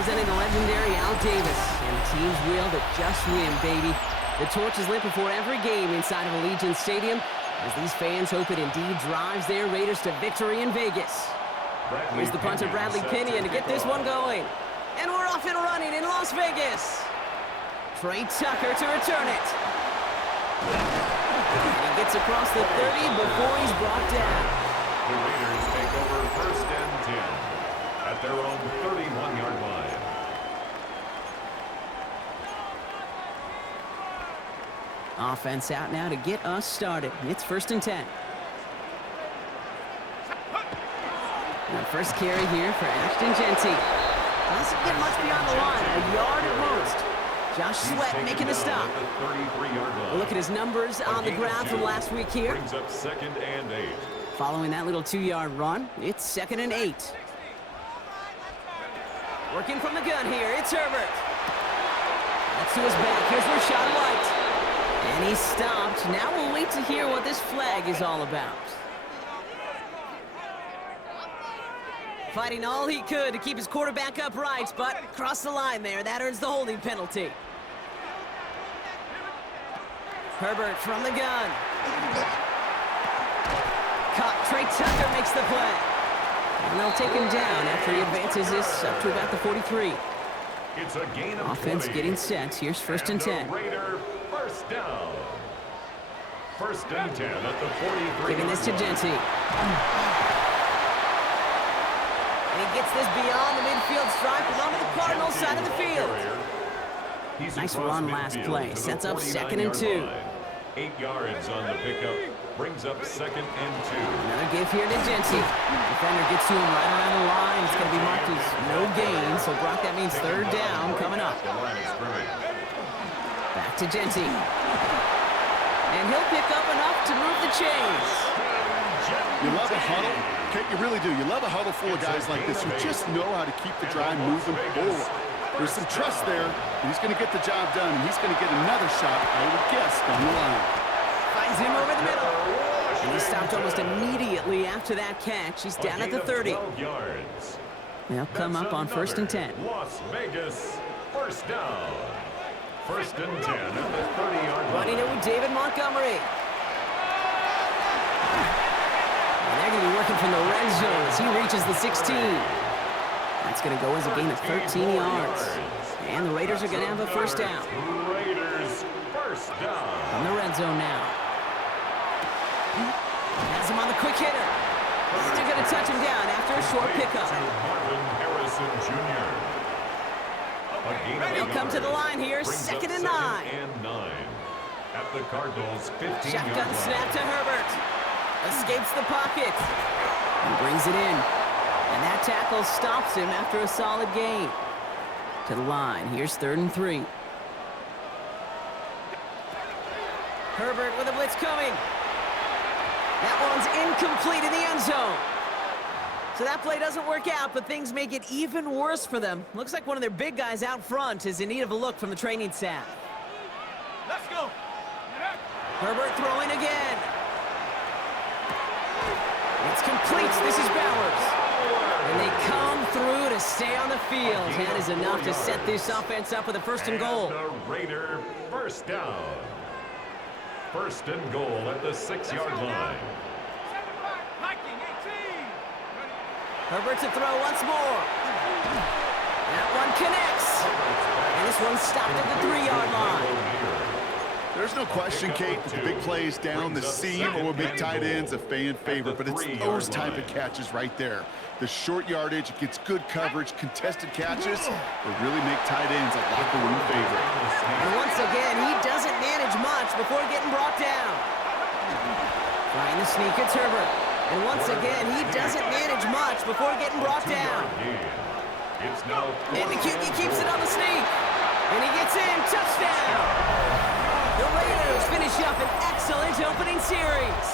representing the legendary Al Davis. And the team's will to just win, baby. The torch is lit before every game inside of Allegiant Stadium as these fans hope it indeed drives their Raiders to victory in Vegas. Here's the punter, Bradley Pinion, to get this one going. And we're off and running in Las Vegas. Trey Tucker to return it. And he gets across the 30 before he's brought down. The Raiders take over 1st and 10 at their own 31-yard line. Offense out now to get us started. It's 1st and 10. The first carry here for Ashton Jeanty. Doesn't get much beyond the line, a yard at most. Josh Sweat making the stop. Look at his numbers on the ground from last week here. Brings up 2nd and 8. Following that little 2-yard run, it's 2nd and 8. Working from the gun here, it's Herbert. That's to his back. Here's Rashad White. And he's stopped. Now we'll wait to hear what this flag is all about. Fighting all he could to keep his quarterback upright, but crossed the line there. That earns the holding penalty. Herbert from the gun. Caught. Trey Tucker makes the play. And they'll take him down after he advances this up to about the 43. It's a gain of Offense 20. getting set. Here's 1st and 10. Raider first down. 1st and 10 at the 43. Giving this to Jeanty. And he gets this beyond the midfield stripe and onto the Cardinals side of the field. Nice run last play. Sets up 2nd and 2. 8 yards on the pickup. Brings up 2nd and 2. Another give here to Jeanty. Defender gets to him right around the line. It's going to be marked as no gain. So, Brock, that means 3rd down coming up. Back to Jeanty. And he'll pick up enough to move the chains. You love a huddle? Okay, you really do. You love a huddle full of guys like this who just know how to keep the drive moving forward. There's some trust there. He's going to get the job done, and he's going to get another shot, I would guess, down the line. Finds him over the middle. And he stopped almost immediately after that catch. He's down at the 30. They'll come up on 1st and 10. Las Vegas, 1st down. 1st and 10 at the 30-yard line. Running it with David Montgomery. And they're going to be working from the red zone as he reaches the 16. That's going to go as a gain of 13 yards. And the Raiders are going to have a 1st down. Raiders, 1st down. From the red zone now. Has him on the quick hitter. They're going to touch him down after a short pickup. Marvin Harrison Jr. They'll come to the line here, 2nd and 9. At the Cardinals, 15 Shotgun snap to Herbert. Escapes the pocket. And brings it in. And that tackle stops him after a solid gain. To the line. Here's 3rd and 3. Herbert with a blitz coming. That one's incomplete in the end zone. So that play doesn't work out, but things make it even worse for them. Looks like one of their big guys out front is in need of a look from the training staff. Let's go. Herbert throwing again. It's complete. This is Bowers. And they come through to stay on the field. That is enough to set this offense up with a 1st and goal. The Raider 1st down. 1st and goal at the 6-yard line. Herbert to throw once more. That one connects. And this one's stopped at the 3-yard line. There's no question, Kate, that the big plays down the seam or big tight ends a fan favorite, but it's those type of catches right there. The short yardage, it gets good coverage, contested catches, will really make tight ends a locker room favorite. And once again, he doesn't manage much before getting brought down. Trying to sneak, it's Herbert. And once again, he doesn't manage much before getting brought down. And the QB keeps it on the sneak. And he gets in, touchdown. The Raiders finish up an excellent opening series.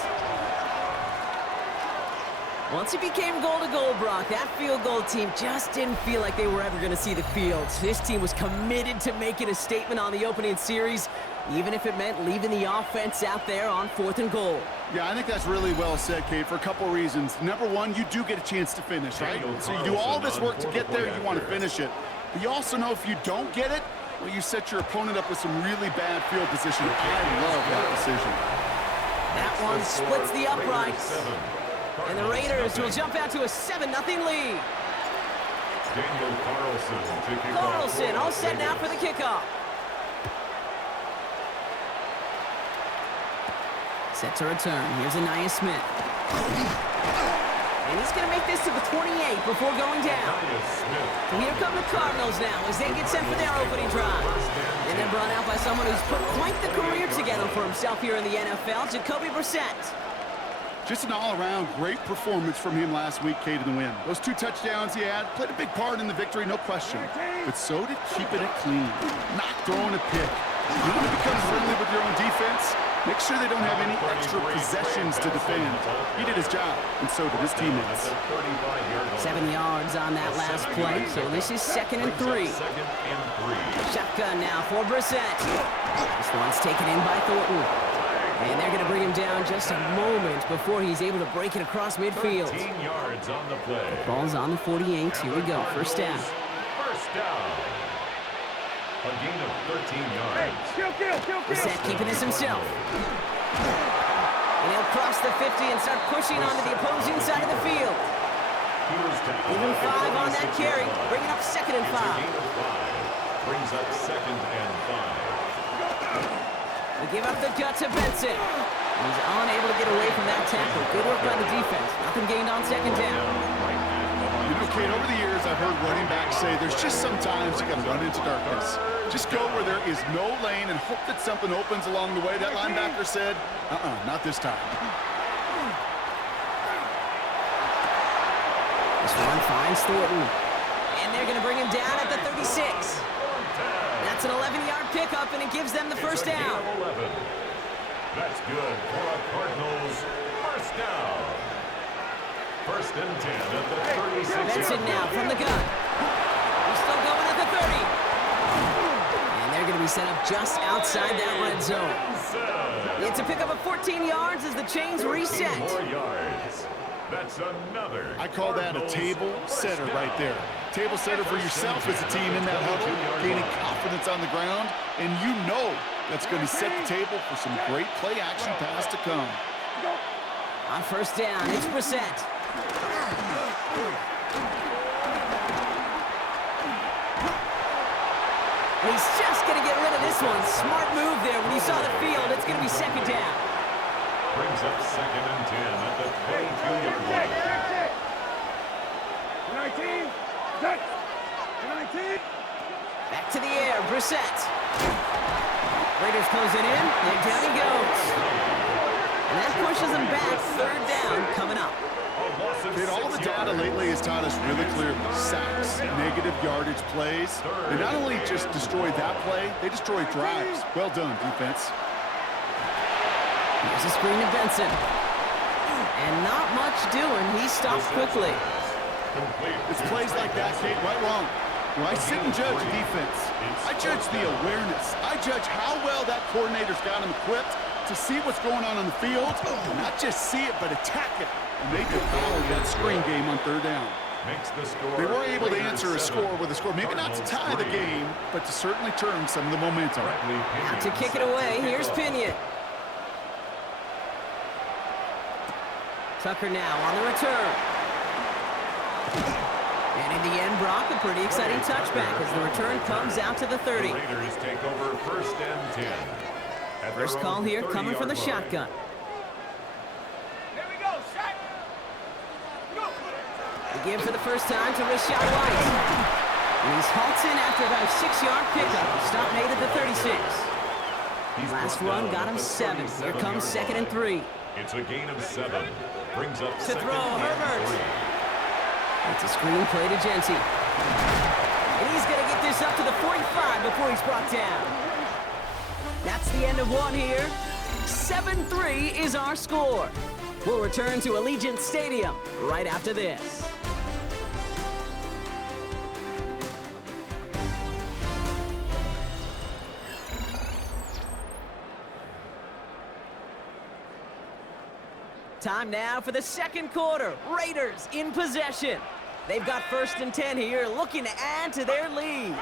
Once it became goal-to-goal, Brock, that field goal team just didn't feel like they were ever going to see the field. This team was committed to making a statement on the opening series, even if it meant leaving the offense out there on 4th and goal. Yeah, I think that's really well said, Kate, for a couple reasons. Number one, you do get a chance to finish, right? So you do all this work to get there, you want to finish it. But you also know if you don't get it, well, you set your opponent up with some really bad field position. I love that decision. That one splits the uprights. And the Raiders will jump out to a 7-0 lead. Daniel Carlson. Carlson all set now for the kickoff. Set to return. Here's Anaya Smith. And he's going to make this to the 28 before going down. So here come the Cardinals now as they get set for their opening drive. And they're brought out by someone who's put quite the career together for himself here in the NFL, Jacoby Brissett. Just an all-around great performance from him last week, Kate, in the win. Those 2 touchdowns he had played a big part in the victory, no question. But so did keeping it clean, not throwing a pick. You want to become friendly with your own defense? Make sure they don't have any extra possessions to defend. He did his job, and so did his teammates. 7 yards on that last play, so this is 2nd and 3. Shotgun now for Brissett. This one's taken in by Thornton. And they're going to bring him down just a moment before he's able to break it across midfield. 13 yards on the play. Ball's on the 48. Here we go. First down. First down. A gain of 13 yards. Brissett keeping this himself. And he'll cross the 50 and start pushing onto the opposing side of the field. Even 5 on that carry, bringing up 2nd and 5. Brings up 2nd and 5. They give up the gut to Benson. He's unable to get away from that tackle. Good work by the defense. Nothing gained on 2nd down. You know, Kate, over the years, I've heard running backs say there's just sometimes you got to run into darkness. Just go where there is no lane and hope that something opens along the way. That linebacker said, not this time. This one finds Thornton. And they're going to bring him down at the 36. That's an 11-yard pickup, and it gives them the first down. That's good for a Cardinals first down. 1st and 10 at the 36. Benson now from the gun. He's still going at the 30. And they're going to be set up just outside that red zone. It's a pickup of 14 yards as the chains reset. 4 yards. That's another. I call that a table setter right there. Table setter for yourself as a team in that huddle, gaining confidence on the ground, and you know that's going to set the table for some great play-action pass to come. On first down, it's Brissett. And he's just going to get rid of this one. Smart move there when he saw the field. It's going to be 2nd down. Brings up 2nd and 10 at the 22-yard line. 19. Back to the air, Brissett. Raiders close it in, and down he goes. And that pushes him back. 3rd down coming up. Kid, all the data lately has taught us really clearly sacks, negative yardage plays. They not only just destroyed that play, they destroyed drives. Well done, defense. Here's a screen to Benson. And not much doing. He stops quickly. It's plays like that, Kate, right wrong. When I sit and judge defense, I judge the awareness. I judge how well that coordinator's got him equipped to see what's going on the field. Not just see it, but attack it. And they devoured that screen game on 3rd down. They were able to answer a score with a score. Maybe not to tie the game, but to certainly turn some of the momentum. Out to kick it away. Here's Pinion. Tucker now on the return. And in the end, Brock, a pretty exciting touchback as the return comes out to the 30. Raiders take over 1st and 10. First call here coming from the shotgun. Here we go, shot. Go. They give for the first time to Rashad White. And he's halted after about a 6-yard pickup. Stop made at the 36. Last run got him 7. Here comes 2nd and 3. It's a gain of 7. Brings up To 2nd throw, and Herbert. 3. It's a screen play to Genty. And he's going to get this up to the 45 before he's brought down. That's the end of one here. 7-3 is our score. We'll return to Allegiant Stadium right after this. Time now for the 2nd quarter. Raiders in possession. They've got 1st and 10 here, looking to add to their lead.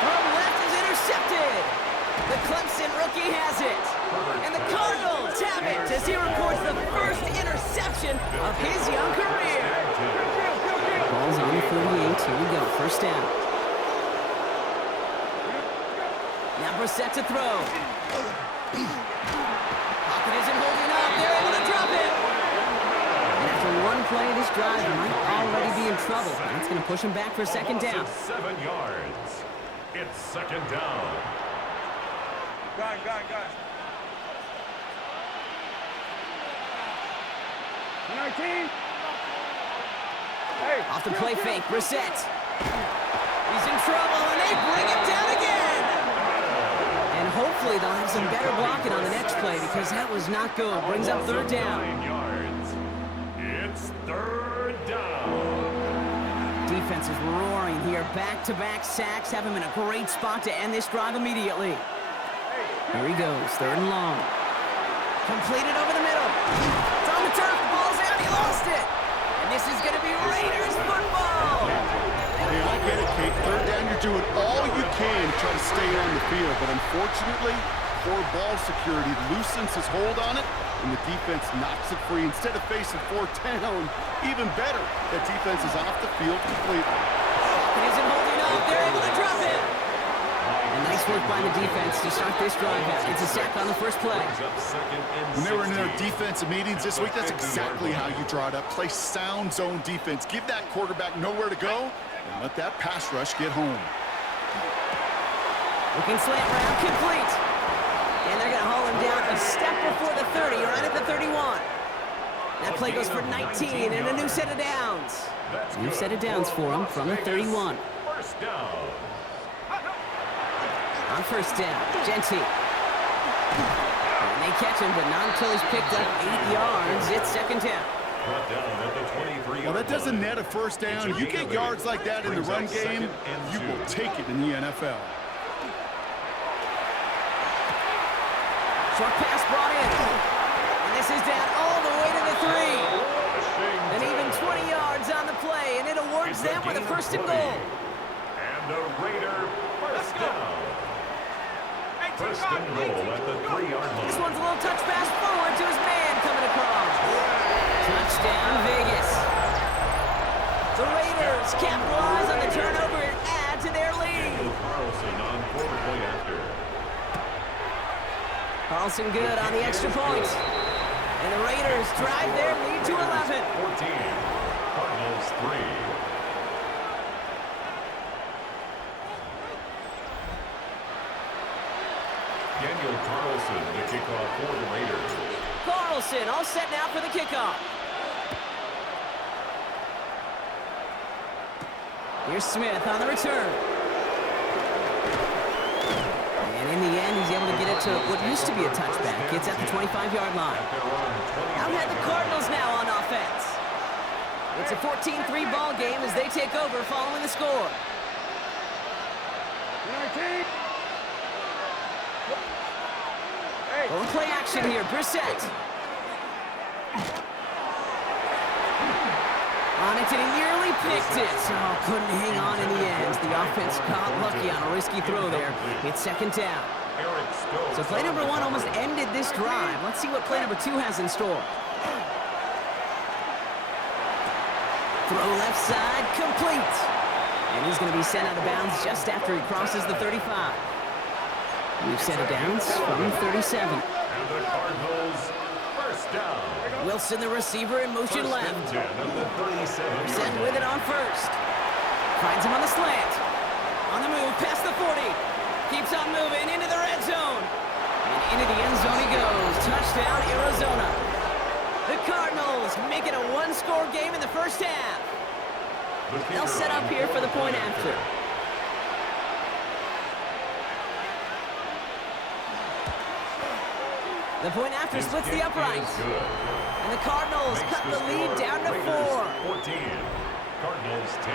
Throw left is intercepted. The Clemson rookie has it. And the Cardinals have it as he records the first interception of his young career. Ball's on the 38. Here we go. 1st down. Now Brissett to throw. Pocket isn't holding up. They're able to drop it. And after one play, this drive might already be in trouble. That's going to push him back for 2nd down. 7 yards. It's 2nd down. Got it. 19. Hey, Off the play fake, Brissett. He's in trouble, and they bring him down again. And hopefully they'll have some better blocking on the next play because that was not good. Brings up 3rd down. 9 yards. It's 3rd down. Defense is roaring here. Back-to-back sacks have him in a great spot to end this drive immediately. Here he goes, 3rd and long. Completed over the middle. It's on the turf, the ball's out, he lost it. And this is gonna be Raiders football. Hey, I get it, Kate. 3rd down, you're doing all you can to try to stay on the field. But unfortunately, poor ball security loosens his hold on it, and the defense knocks it free. Instead of facing 4th down, even better, that defense is off the field completely. It isn't holding up, they're able to drop it. And nice work by the defense to start this drive out. It's a sack on the 1st play. When they were in their defensive meetings this week, that's exactly how you draw it up. Play sound zone defense. Give that quarterback nowhere to go, and let that pass rush get home. Looking slant route, complete. And they're going to haul him down a step before the 30, right at the 31. That play goes for 19 and a new set of downs. New set of downs for him from the 31. 1st down. On 1st down, Genty. And they catch him, but not until he's picked up 8 yards. It's 2nd down. Brought down at the 23. Well, that doesn't net a 1st down. You get yards like that in the run game, you will take it in the NFL. Short pass brought in. And this is down all the way to the 3. And even 20 yards on the play, and it awards them with a 1st and goal. And the Raider 1st down. 1st and goal at the 3-yard line. This one's a little touch pass forward to his man coming across. Touchdown, Vegas. The Raiders capitalize on the turnover and add to their lead. Carlson on 4th play after. Carlson good on the extra point. And the Raiders drive their lead to 11. 14. Cardinals 3. Daniel Carlson, the kickoff for the Raiders. Carlson all set now for the kickoff. Here's Smith on the return. And in the end, he's able to get it to what used to be a touchback. It's at the 25-yard line. Out had the Cardinals now on offense. It's a 14-3 ball game as they take over following the score. 19. Hey. Going play action here, Brissett. On it, and he nearly picked it. Oh, couldn't hang on in the end. The offense got lucky on a risky throw there. It's 2nd down. So play number 1 almost ended this drive. Let's see what play number 2 has in store. Throw left side, complete. And he's going to be sent out of bounds just after he crosses the 35. We've set it downs from 37. And the Cardinals 1st down. Wilson, the receiver, in motion left. Sent with it on 1st. Finds him on the slant. On the move, past the 40. Keeps on moving into the red zone. And into the end zone he goes. Touchdown, Arizona. The Cardinals make it a 1-score game in the 1st half. They'll set up here for the point after. The point after splits the uprights. And the Cardinals cut the lead down to 4. 14. Cardinals 10.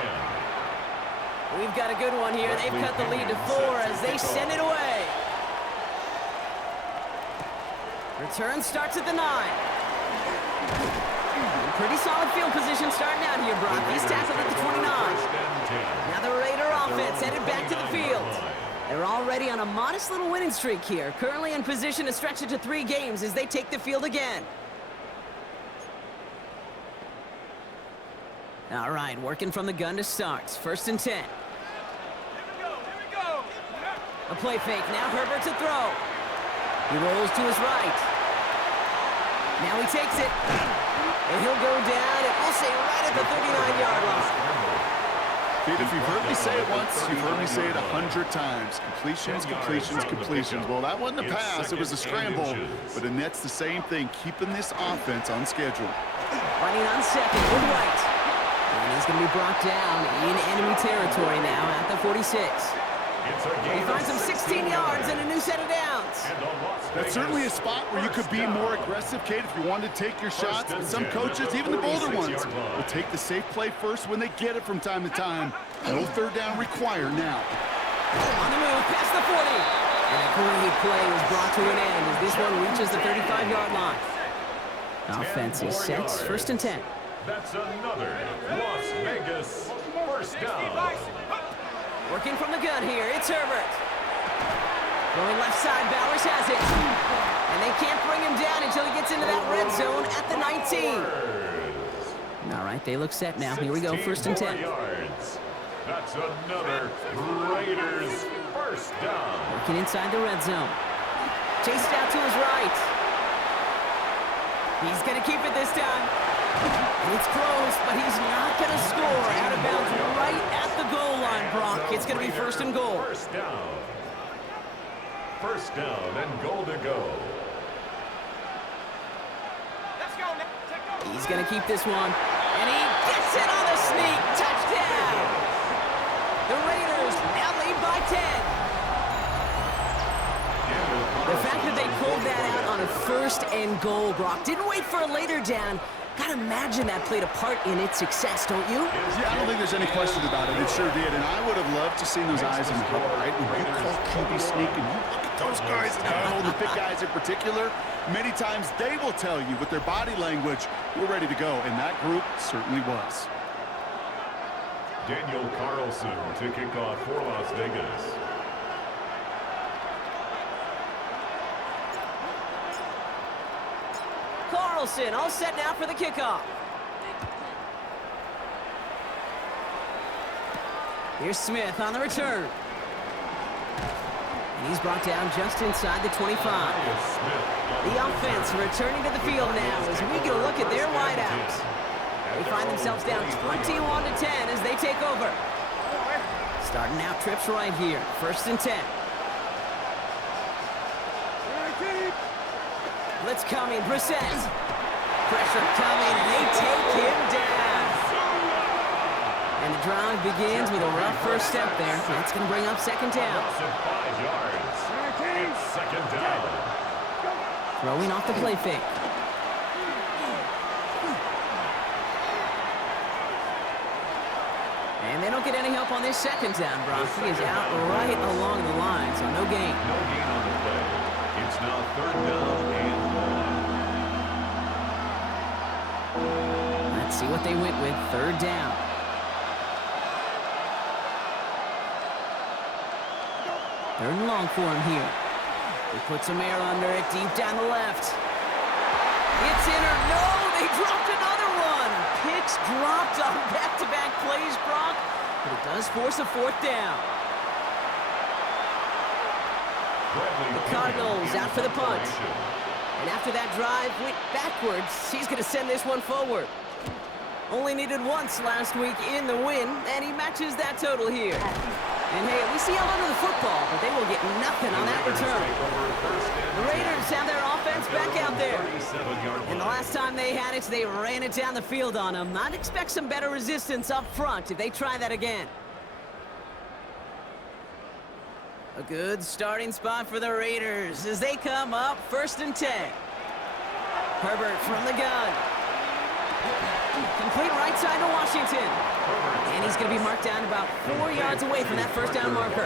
We've got a good one here. They've cut the lead to 4 as they send it away. Return starts at the 9. Pretty solid field position starting out here, Brock. He's tackled at the 29. Now the Raider offense headed back to the field. They're already on a modest little winning streak here. Currently in position to stretch it to 3 games as they take the field again. All right, working from the gun to start. 1st and 10. Here we go. A play fake. Now Herbert to throw. He rolls to his right. Now he takes it. And he'll go down, and we'll say right at the 39-yard line. Pete, if you've heard me say it once, you've heard me say it 100 times. Completions, completions, completions. Well, that wasn't a pass. It was a scramble. But the net's the same thing, keeping this offense on schedule. Running on second with White. And he's going to be brought down in enemy territory now at the 46. He finds him 16 yards and a new set of downs. That's certainly a spot where you could be more aggressive, Kate, if you wanted to take your shots. But some coaches, even the bolder ones, will take the safe play first when they get it from time to time. No 3rd down required now. On the move, past the 40. And a great play was brought to an end as this one reaches the 35-yard line. Offense is set. 1st and 10. That's another Las Vegas 1st down. Working from the gun here, it's Herbert. Going left side, Bowers has it. And they can't bring him down until he gets into that red zone at the 19. All right, they look set now. Here we go, 1st and 10. Yards. That's another Raiders 1st down. Working inside the red zone. Chased out to his right. He's going to keep it this time. It's close, but he's not going to score. Out of bounds right at the goal line, Brock. It's going to be 1st and goal. 1st down. 1st down and goal to go. Let's go. He's going to keep this one. And he gets it on the sneak. Touchdown! The Raiders now lead by 10. The fact that they pulled that out on a 1st and goal, Brock, didn't wait for a later down. Gotta imagine that played a part in its success, don't you? Yeah, I don't think there's any question about it. It sure did, and I would have loved to see those eyes in the huddle, right? When you call QB sneak and you look at those guys in the huddle, the big guys in particular, many times they will tell you with their body language, we're ready to go, and that group certainly was. Daniel Carlson to kick off for Las Vegas. Carlson all set now for the kickoff. Here's Smith on the return. And he's brought down just inside the 25. The offense returning to the field now as we get a look at their wideouts. They find themselves down 21-10 as they take over. Starting out trips right here. 1st and 10. Blitz coming, Brissett. Pressure coming, and they take him down. And the drive begins with a rough 1st step there. That's going to bring up 2nd down. 5 yards. It's 2nd down. Throwing off the play fake. And they don't get any help on this 2nd down, Brock. He is out right along the line, so no gain. No gain on the play. It's now 3rd down and 1. Let's see what they went with. 3rd down. Third and long for him here. He puts some air under it, deep down the left. It's in or no, they dropped another one. Picks dropped on back-to-back plays, Brock, but it does force a 4th down. The Cardinals out for the punt. And after that drive went backwards, he's going to send this one forward. Only needed once last week in the win, and he matches that total here. And hey, we see held under the football, but they will get nothing on that return. The Raiders have their offense back out there. And the last time they had it, they ran it down the field on them. I'd expect some better resistance up front if they try that again. A good starting spot for the Raiders as they come up 1st and 10. Herbert from the gun. Complete right side to Washington. And he's going to be marked down about 4 yards away from that 1st down marker.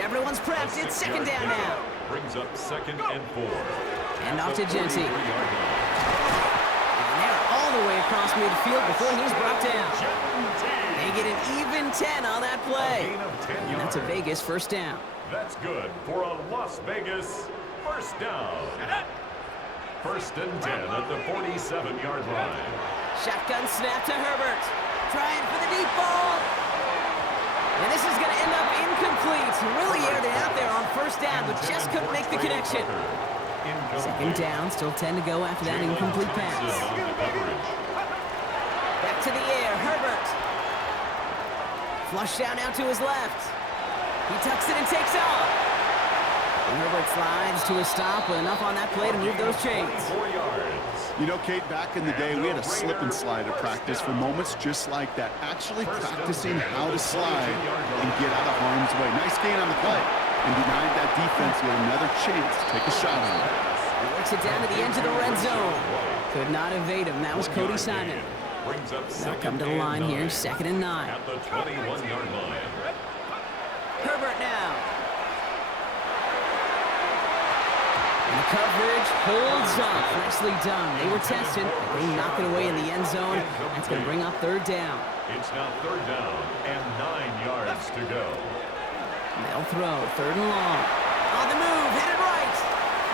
Everyone's prepped. It's 2nd down now. Brings up 2nd and 4. And off to Genty. And they're the way across midfield before he's brought down. They get an even 10 on that play. And that's a Vegas first down. That's good for a Las Vegas first down. First and 10 at the 47-yard line. Shotgun snap to Herbert. Trying for the deep ball. And this is going to end up incomplete. Really aired it out there on first down, but just couldn't make the connection. Second down, still 10 to go after that incomplete pass. Back to the air, Herbert. Flush down out to his left. He tucks it and takes off. And Herbert slides to a stop with enough on that play to move those chains. 4 yards. You know, Kate, back in the day, we had a slip and slide at practice for moments just like that. Actually practicing how to slide and get out of harm's way. Nice gain on the play. And denied that defense yet another chance to take a shot on it. He works it down to the edge of the red zone. Could not evade him. That was Cody Simon. They'll come to the line here, 2nd and 9. At the 21-yard line. Herbert now. And the coverage holds up. Nicely done. They were tested. They knocked it away in the end zone. That's going to bring up 3rd down. It's now 3rd down and 9 yards to go. They'll throw. 3rd and long. On the move. Headed right.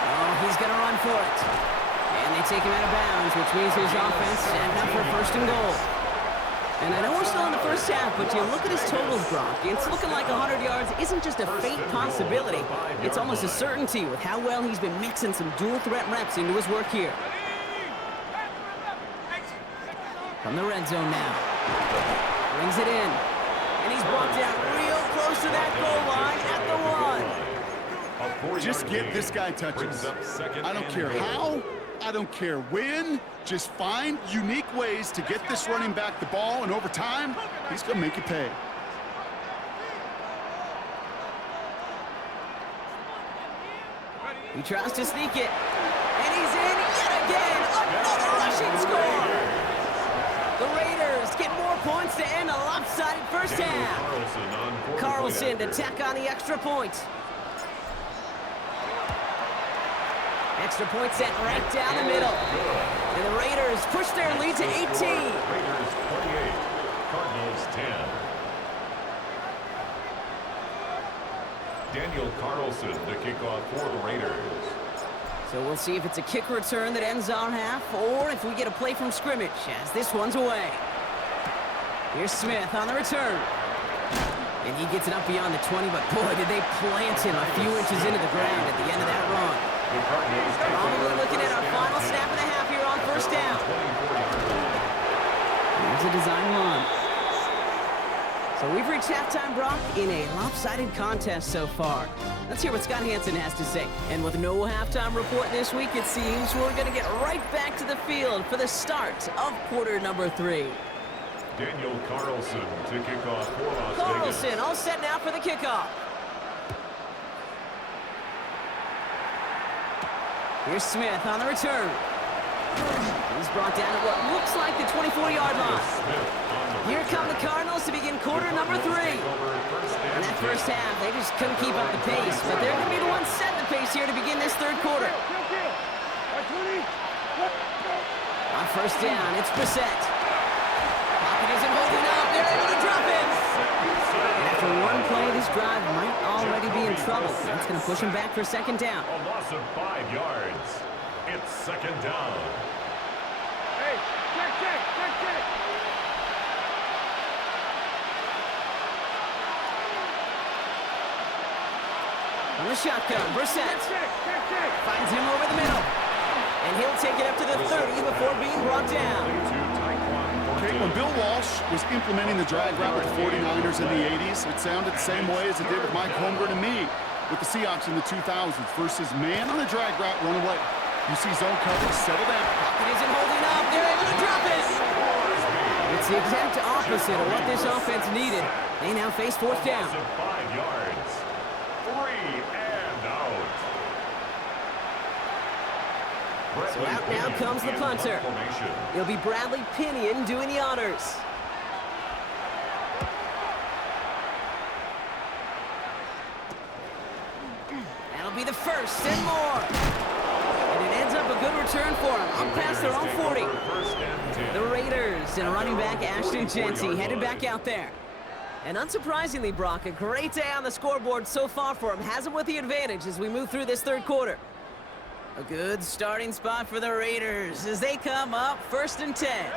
Oh, he's going to run for it. And they take him out of bounds, which means his offense ended up for 1st and goal. And I know we're still in the first half, but you look at his totals, Brock. It's looking like 100 yards isn't just a faint possibility. It's almost a certainty with how well he's been mixing some dual-threat reps into his work here. From the red zone now. Brings it in. And he's brought down real close to that goal line at the 1. Just get this guy touches. I don't care how, I don't care when. Just find unique ways to get this running back the ball, and over time, he's going to make it pay. He tries to sneak it. And he's in yet again. Another rushing score. The Raiders get more points to end a lopsided first half. Carlson to tack on the extra point. Extra point set right down the middle. And the Raiders push their lead to 18. Raiders 28, Cardinals 10. Daniel Carlson to kick off for the Raiders. So we'll see if it's a kick return that ends our half, or if we get a play from scrimmage, as this one's away. Here's Smith on the return. And he gets it up beyond the 20, but boy, did they plant him a few inches into the ground at the end of that run. Probably looking at our final snap and a half here on first down. Here's a design run. So we've reached halftime, Brock, in a lopsided contest so far. Let's hear what Scott Hansen has to say. And with no halftime report this week, it seems we're going to get right back to the field for the start of quarter number 3. Daniel Carlson to kick off for Las Vegas. Carlson all set now for the kickoff. Here's Smith on the return. He's brought down at what looks like the 24-yard line. Here come the Cardinals to begin quarter number 3. In that first half, they just couldn't keep up the pace, but they're going to be the ones setting the pace here to begin this 3rd quarter. On first down, it's Brissett. Pocket isn't holding up. They're able to drop it. And after one play, this drive might already be in trouble. That's going to push him back for 2nd down. A loss of 5 yards. It's 2nd down. Hey, check. On the shotgun, Brissett finds him over the middle. And he'll take it up to the 30 before being brought down. Okay, when Bill Walsh was implementing the drag route with the 49ers in the 80s, it sounded the same way as it did with Mike Holmgren and me with the Seahawks in the 2000s versus man on the drag route, run away. You see zone coverage, settle down. Pocket isn't holding up. They're able to drop it. It's the exact opposite of what this offense needed. They now face 4th down. Loss of 5 yards. 3 and out. So out now comes the punter. It'll be Bradley Pinion doing the honors. That'll be the 1st and more. And and it ends up a good return for them. Up past their own 40. The Raiders and running back Ashton Jeanty headed back out there. And unsurprisingly, Brock, a great day on the scoreboard so far for him. Has him with the advantage as we move through this third quarter. A good starting spot for the Raiders as they come up 1st and 10.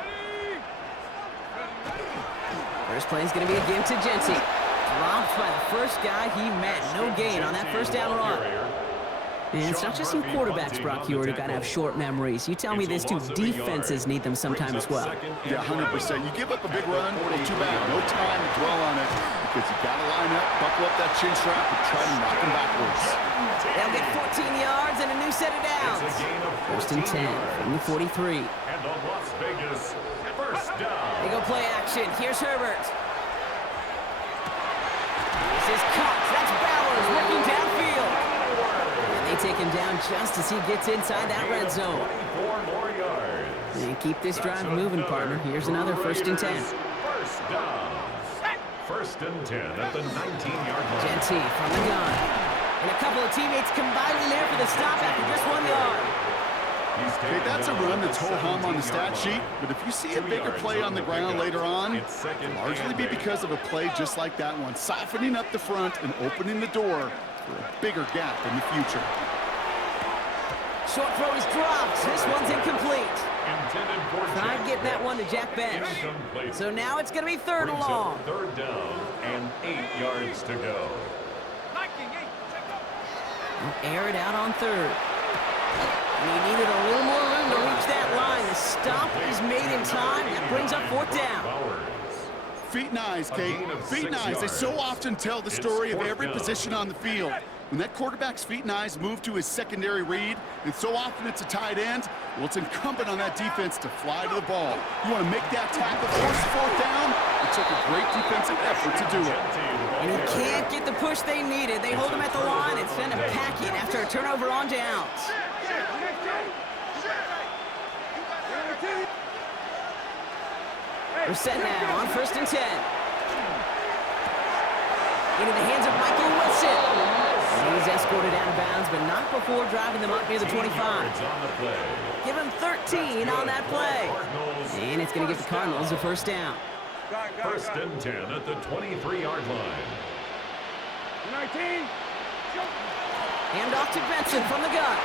First play is going to be a give to Jeanty. Dropped by the first guy he met. No gain on that first down run. And it's not just in quarterbacks, Brock. You already got to have short memories. You tell me this too. Defenses need them sometime as well. Yeah, 100%. You give up a big run, well, too bad. No time to dwell on it because you got to line up, buckle up that chin strap, and try to knock him backwards. They'll get 14 yards and a new set of downs. 1st and 10 from the 43. And the Las Vegas first down. They go play action. Here's Herbert. This is Cox. That's Bowers working downfield. And they take him down just as he gets inside that red zone. 24 more yards. And keep this drive moving, partner. Here's another 1st and 10. First down. 1st and 10 at the 19-yard line. Jeanty from the gun. And a couple of teammates combining there for the stop after just 1 yard. Okay, that's a run that's ho-hum on the stat sheet, but if you see a bigger play on the ground later on, it'll largely be because of a play just like that one, softening up the front and opening the door for a bigger gap in the future. Short throw is dropped. This one's incomplete. Tried getting that one to Jack Bench. So now it's going to be 3rd and long. 3rd down and 8 yards to go. Air it out on 3rd. And he needed a little more room to reach that line. The stop is made in time. That brings up 4th down. Feet and eyes, Kate. Feet and eyes. They so often tell the story of every position on the field. When that quarterback's feet and eyes move to his secondary read, and so often it's a tight end, well, it's incumbent on that defense to fly to the ball. You want to make that tackle, force 4th down? It took a great defensive effort to do it. And he can't get the push they needed. They hold him at the line and send him packing after a turnover on downs. We're set now on 1st and 10. Into the hands of Michael Wilson. And he's escorted out of bounds, but not before driving them up near the 25. Give him 13 on that play. And it's going to give the Cardinals a 1st down. 1st and 10 at the 23-yard line. 19. Hand off to Benson from the gun.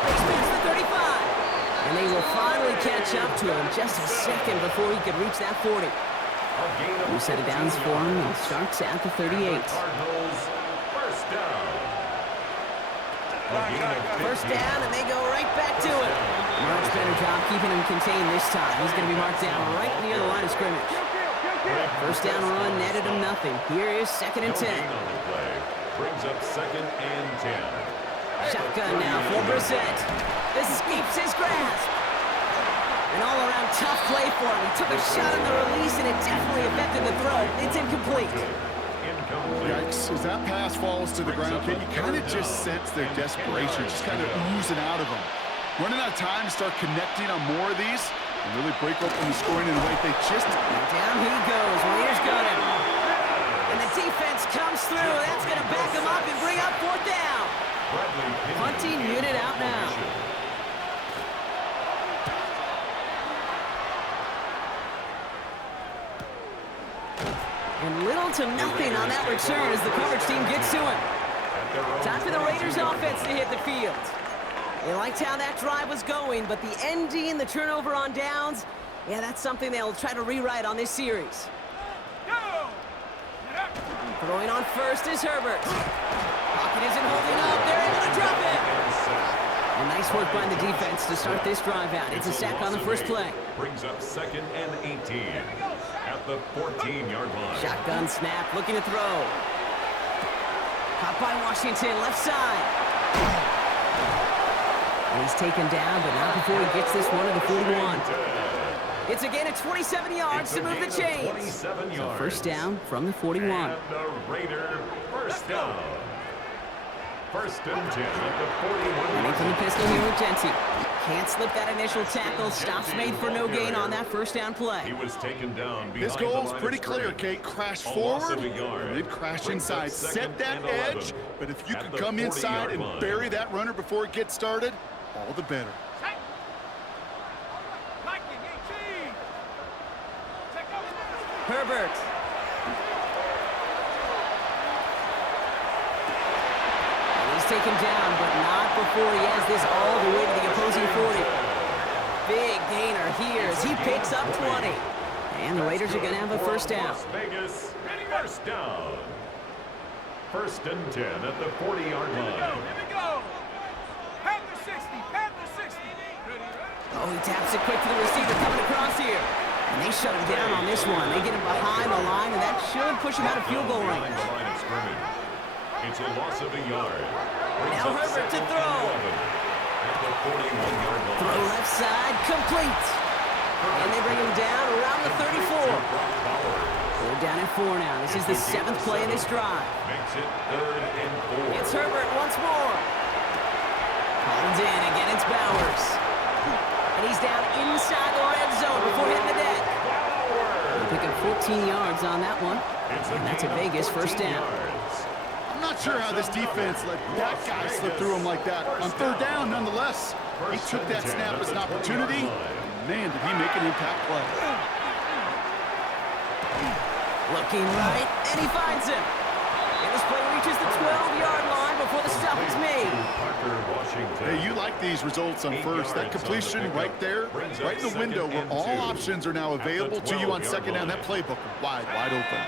Space makes the 35. And they will finally catch up to him just a second before he could reach that 40. New set of downs for him and starts at the 38. First down. First down, and they go right back to it. Much better job keeping him contained this time. He's going to be marked down right near the line of scrimmage. First down run netted him nothing. Here is 2nd and 10. Brings up 2nd and 10. Shotgun now for Brissett. This escapes his grasp. An all-around tough play for him. He took a shot on the release, and it definitely affected the throw. It's incomplete. Yikes. As that pass falls to the ground, Kate, you kind of just sense their desperation, just kind of oozing out of them. Running out of time to start connecting on more of these and really break open the scoring in a way they just... Down he goes. Raiders got him. And the defense comes through. That's going to back him up and bring up 4th down. Punting unit out now. And little to nothing on that return as the coverage team gets to him. Time for the Raiders offense to hit the field. They liked how that drive was going, but the ending, the turnover on downs, yeah, that's something they'll try to rewrite on this series. Throwing on 1st is Herbert. Pocket isn't holding up. They're able to drop it. And nice work by the defense to start this drive out. It's a sack on the first play. Brings up 2nd and 18 at the 14-yard line. Shotgun snap, looking to throw. Caught by Washington, left side. And he's taken down, but not before he gets this one to the 41. It's a gain of 27 yards to move the chains. So 1st down from the 41. And the Raider first down. First and 10 at the 41. Running from the pistol here with Genty. Can't slip that initial tackle. Stops made for no gain on that first down play. He was taken down behind This goal's pretty clear, Kate. Crash forward, and then crash inside. Set that edge, but if you could come inside and bury that runner before it gets started, all the better. Herbert. And he's taken down, but not before he has this all the way to the opposing 40. Big gainer here as he picks up 20. And the Raiders are going to have a first down. Las Vegas, first down. First and 10 at the 40-yard line. Here we go. Panther 60, Panther 60. Oh, he taps it quick to the receiver coming across here. And they shut him down on this one. They get him behind the line, and that should push him out of field goal range. It's a loss of a yard. Now Herbert to throw. At the 41-yard line. Throw left side, complete. And they bring him down around the 34. They're down at 4 now. This is the 7th play of this drive. Makes it 3rd and 4. It's Herbert once more. Hauled in. Again, it's Bowers. And he's down inside the red zone before hitting the deck. They pick up 14 yards on that one. And that's a Vegas first down. I'm not sure how this defense let that guy slip through him like that. On 3rd down, nonetheless. He took that snap as an opportunity. Man, did he make an impact play. Looking right, and he finds him. And this play reaches the 12-yard line before the stop is made. Hey, you like these results on first. That completion right there, right in the window where all options are now available to you on 2nd down. That playbook wide open.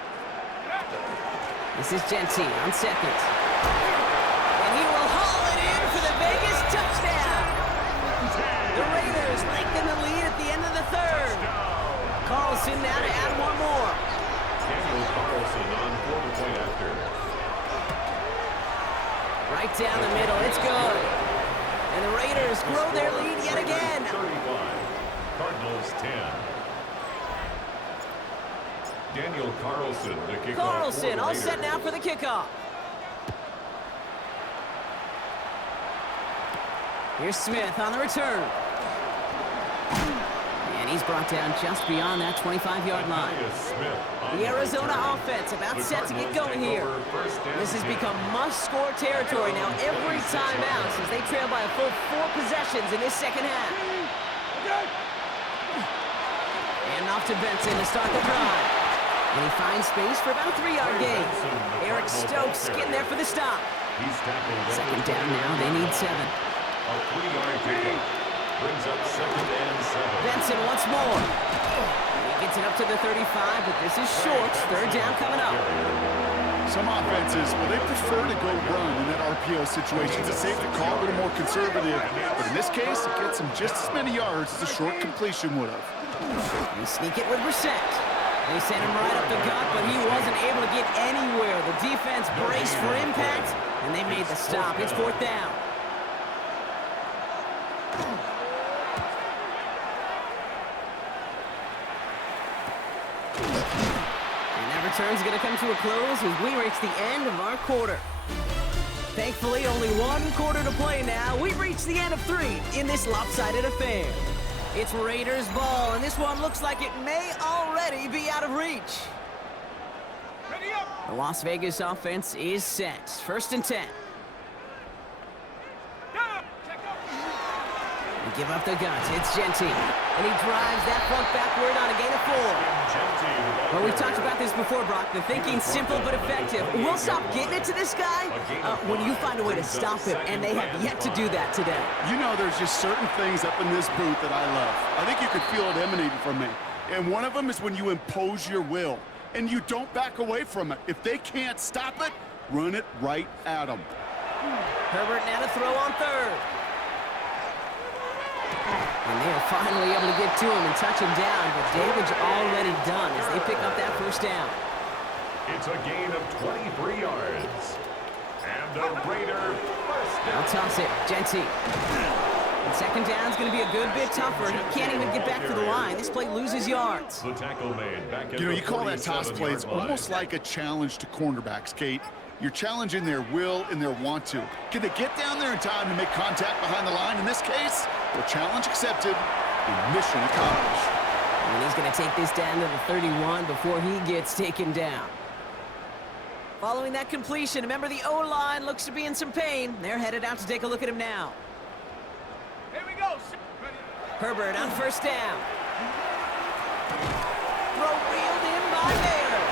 This is Genty on 2nd. And he will haul it in for the Vegas touchdown. The Raiders lengthen the lead at the end of the 3rd. Carlson now to add one more. Daniel Carlson on for the point after. Right down the middle, it's good. And the Raiders grow their lead yet again. 35. Cardinals 10. Daniel Carlson, the kickoff. Carlson all set now for the kickoff. Here's Smith on the return. And he's brought down just beyond that 25-yard line. The Arizona offense about set to get going here. This has become must-score territory now every time out since they trail by a full 4 possessions in this second half. And off to Benson to start the drive. And he finds space for about a 3-yard gain. Eric Stokes getting there for the stop. Second down now, they need 7. A 3-yard pickup brings up 2nd and 7. Benson once more. He gets it up to the 35, but this is short. 3rd down coming up. Some offenses, well, they prefer to go run in that RPO situation. It's a safe to call, a little more conservative. But in this case, it gets him just as many yards as a short completion would have. They sneak it with Brissett. They sent him right up the gut, but he wasn't able to get anywhere. The defense braced for impact, and they made the stop. It's 4th down. And that return's going to come to a close as we reach the end of our quarter. Thankfully, only 1 quarter to play now. We've reached the end of 3 in this lopsided affair. It's Raiders ball, and this one looks like it may already be out of reach. The Las Vegas offense is set. 1st and 10. They give up the guts. It's Genty. And he drives that front backward on a gain of 4. Well, we've talked about this before, Brock. The thinking's simple but effective. We'll stop getting it to this guy when you find a way to stop him, and they have yet to do that today. You know, there's just certain things up in this booth that I love. I think you could feel it emanating from me. And one of them is when you impose your will, and you don't back away from it. If they can't stop it, run it right at them. Herbert now to throw on 3rd. And they are finally able to get to him and touch him down, but damage already done as they pick up that first down. It's a gain of 23 yards. And the Raider first down. I'll toss it. Genty. And 2nd down's going to be a good bit tougher. He can't even get back to the line. This play loses yards. The tackle made back at You know, the you call that toss play. It's almost like a challenge to cornerbacks, Kate. You're challenging their will and their want to. Can they get down there in time to make contact behind the line? In this case, well, challenge accepted and mission accomplished. And he's going to take this down to the 31 before he gets taken down. Following that completion, remember the O-line looks to be in some pain. They're headed out to take a look at him now. Here we go. Herbert on first down. Throw reeled in by Baylor.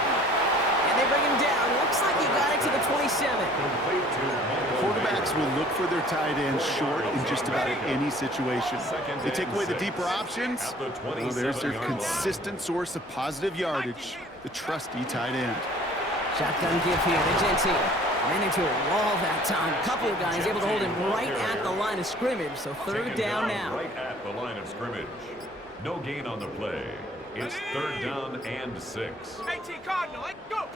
And they bring him down. Looks like he got it to the 27. Quarterbacks will look for their tight ends short in just about any situation. They take away the deeper options. Well, there's their consistent source of positive yardage, the trusty tight end. Shotgun give here to Genty. Ran into a wall that time. A couple of guys able to hold him right at the line of scrimmage. So third down now. Right at the line of scrimmage. No gain on the play. It's third down and 6. 18 Cardinal, let's go.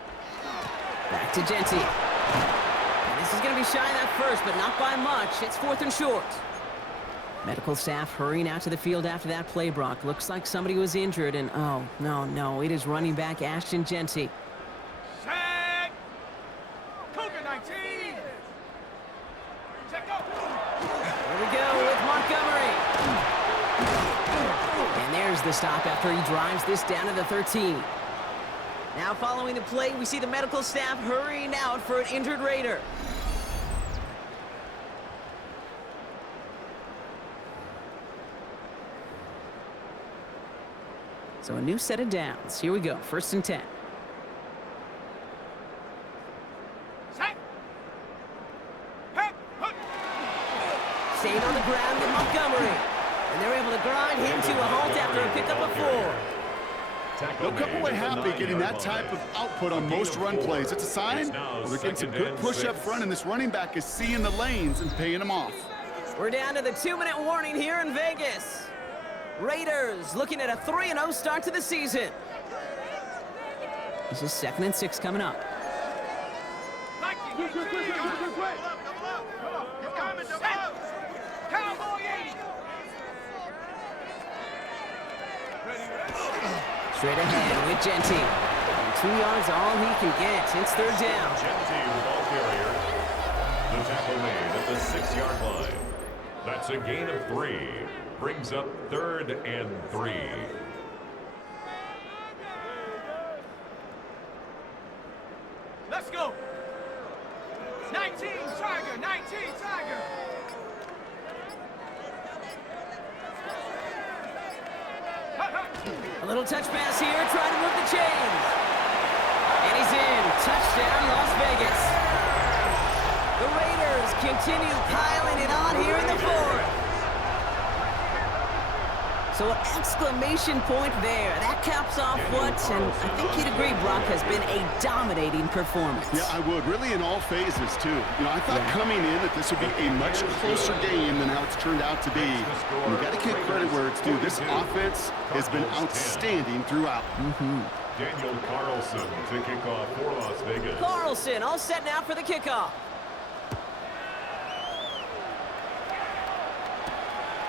Back to Genty. And this is going to be shy of that first, but not by much. It's 4th and short. Medical staff hurrying out to the field after that play, Brock. Looks like somebody was injured, and oh, no. It is running back Ashton Genty. Set. Cougar 19. Check go. Here we go with Montgomery. And there's the stop after he drives this down to the 13. Now following the play, we see the medical staff hurrying out for an injured Raider. So a new set of downs. Here we go, 1st and 10. Set. Head. Hook. Staying on the ground with Montgomery. And they're able to grind him to a halt after a pickup of 4. They'll come away happy getting that type of output on most run plays. It's a sign well, they're getting some good push up front, and this running back is seeing the lanes and paying them off. We're down to the 2-minute warning here in Vegas. Raiders looking at a 3-0 start to the season. This is 2nd and 6 coming up. Straight ahead with Genty. And 2 yards all he can get. It's 3rd down. Genty with ball carrier. The tackle made at the 6-yard line. That's a gain of 3. Brings up 3rd and 3. Let's go. 19 Tiger. 19 Tiger. A little touch pass here, trying to move the chains. And he's in. Touchdown, Las Vegas. The Raiders continue piling it on here in the 4th. So an exclamation point there. That caps off what, and I think you'd agree, Brock, has been a dominating performance. Yeah, I would. Really in all phases, too. You know, I thought coming in that this would be a much closer game than how it's turned out to be. And you got to give credit where it's due. This offense has been outstanding throughout. Daniel Carlson to kick off for Las Vegas. Carlson all set now for the kickoff.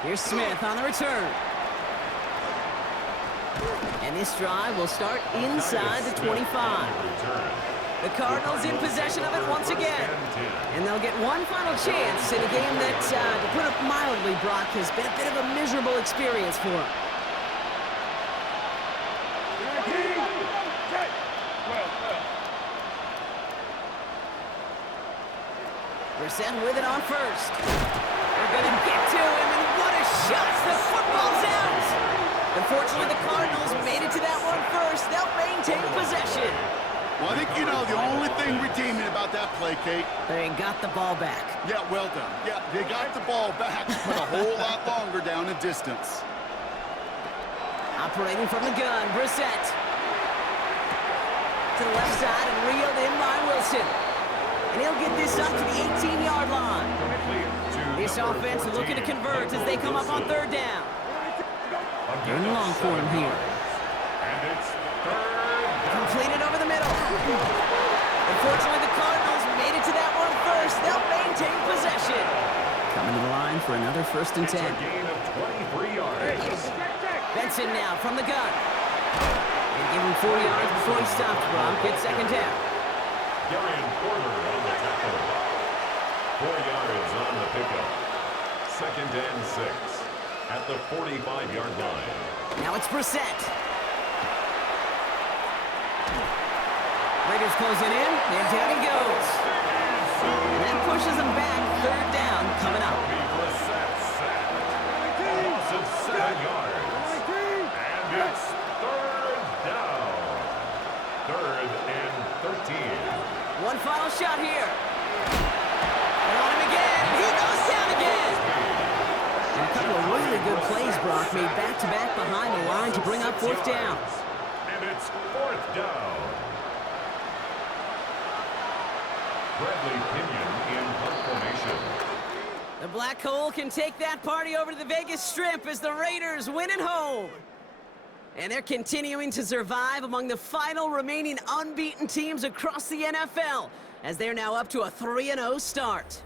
Here's Smith on the return. And this drive will start inside the 25. The Cardinals in possession of it once again. And they'll get one final chance in a game that, to put it mildly, Brock, has been a bit of a miserable experience for them. Brissett with it on first. They're going to get to him, and what a shot! The football's out! Unfortunately, the Cardinals made it to that one first. They'll maintain possession. Well, I think, you know, the only thing redeeming about that play, Kate. They got the ball back. Yeah, well done. Yeah, they got the ball back, but a whole lot longer down in distance. Operating from the gun, Brissett. To the left side and reeled in by Wilson. And he'll get this up to the 18-yard line. This offense looking to convert as they come up on 3rd down. Going long for him here. And it's 3rd. Completed over the middle. Unfortunately, the Cardinals made it to that one first. They'll maintain possession. Coming to the line for another 1st and 10. It's a gain of 23 yards. Benson now from the gun. And give him 4 yards before he stops, Brock. Get 2nd down. on the tackle. 4 yards on the pickup. 2nd and 6 at the 45-yard line. Now it's Brissett. Raiders closing in, and down he goes. And that pushes him back. 3rd down coming up. Brissett sacked. Loss of 7 yards. And it's 3rd down. 3rd and 13. One final shot here. And on him again. He goes down again. And a couple of really good plays, Brock, made back-to-back behind the line to bring up 4th down. And it's 4th down. Bradley Pinion in punt formation. The Black Hole can take that party over to the Vegas Strip as the Raiders win at home. And they're continuing to survive among the final remaining unbeaten teams across the NFL, as they're now up to a 3-0 start.